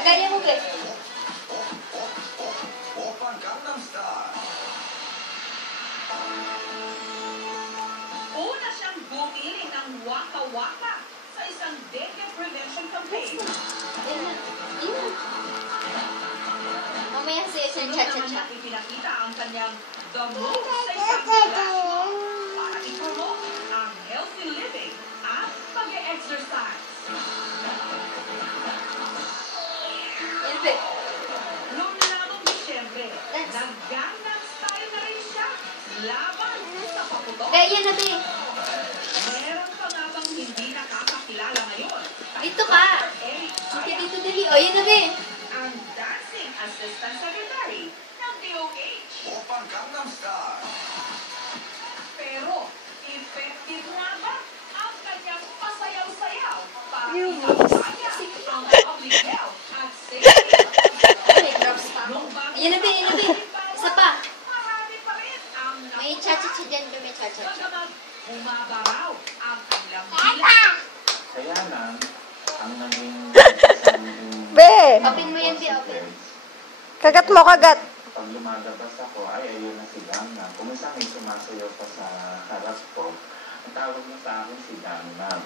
Kaya mo, be. Oppan Gangnam Style. Una siyang bumili ng waka-waka sa isang dengue prevention campaign. Mamaya siya Sunod cha-cha-cha. naman niya ipinakita ang kanyang the most sa isang flashmob para i-promote ang healthy living at pag-e-exercise. Yan, be. Noong lamang Disyembre, nag-Gangnam Style na rin siya laban sa paputok. Kaya na, be. Meron pa nga bang hindi nakakakilala ngayon? Dito ka. Eric Dito, Saya, dito, dali. O, yan na, be. ang dancing assistant secretary ng DOH. Oppan Gangnam Style. Pero, effective nga ba ang kanyang pasayaw-sayaw para ipapaya ang public health at safety? May drops pa. Nung bago Ayan na, be. Ayan na, be. Isa pa. marami pa rin ang May cha-cha-cha dyan, be. May cha-cha-cha. bagamat bumaba raw ang kanilang bilang. Kaya lang, ang naging Be! Open mo yan, be. Open. Kagat mo, kagat. pag lumalabas ako, ay ayun na si Gangnam. Kung minsan may sumasayaw pa sa harap ko, ang tawag mo sa akin si Gangnam.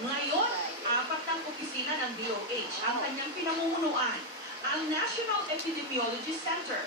Ngayon, 4 ng opisina ng DOH ang kanyang pinamumunuan. Ang National Epidemiology Center,